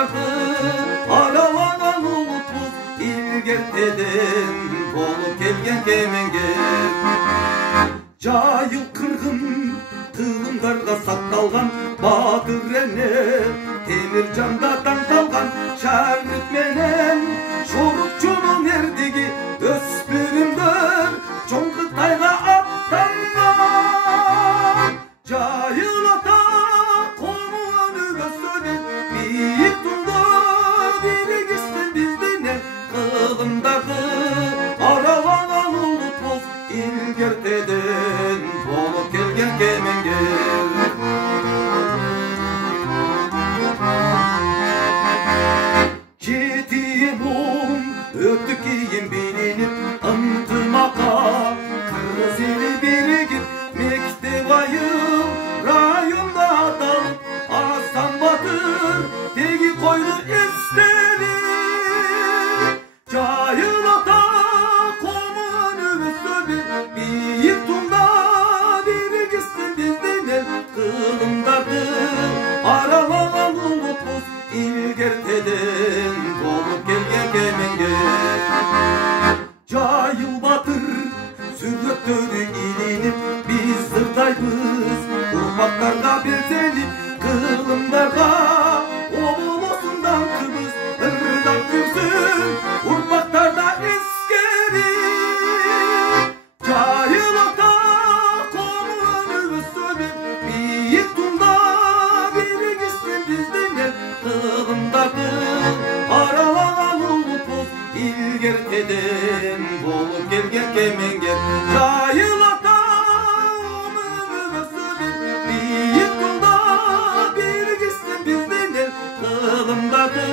kılımdardı aralanan ulutuz ilgerteden bolup kelgen kemenge. Jayıl kırgın kılımdarga saktalgan Badır ene Temirjanda tangtalgan Şarip menen Şorukçunun erdigi öspürümдөр Çoң Kытайga аттанған. Жайыл ата коңун өгөсөнен бийик туңда биригиздин бизденен кылымдарды араланган улутбуз илгертеден болуп келген кемеңгер. Жетиим улум өттү кийин билинип ынтымакка кыргыз эли биригип мектеп айыл районда аталып Асан Батыр теги койду эстелип. Жайыл ата коңун өбөсөбү бийик туңда биригиздин бизденен кылымдарды аралаган улутбуз илгертеден болуп келген кемеңгер. Жайыл Батыр сүрөттөрү илинип биз ырдайбыз урматтарга белсенип кылымдарга оболосундан кыбыз ырдап жүрсүн урматтарда эскерип. Жайыл ата коңун өбөсөбү бийик туңда биригиздин бизденен кылымдарды аралаган улутбуз илгертеден болуп келген кемеңгер. Жайыл ата өбөсөбү бийик туңда биригиздин бизденен кылымдарды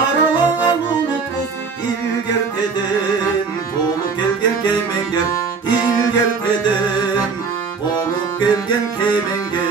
аралаган улутбуз илгертеден болуп келген кемеңгер. Илгертеден болуп келген кемеңгер.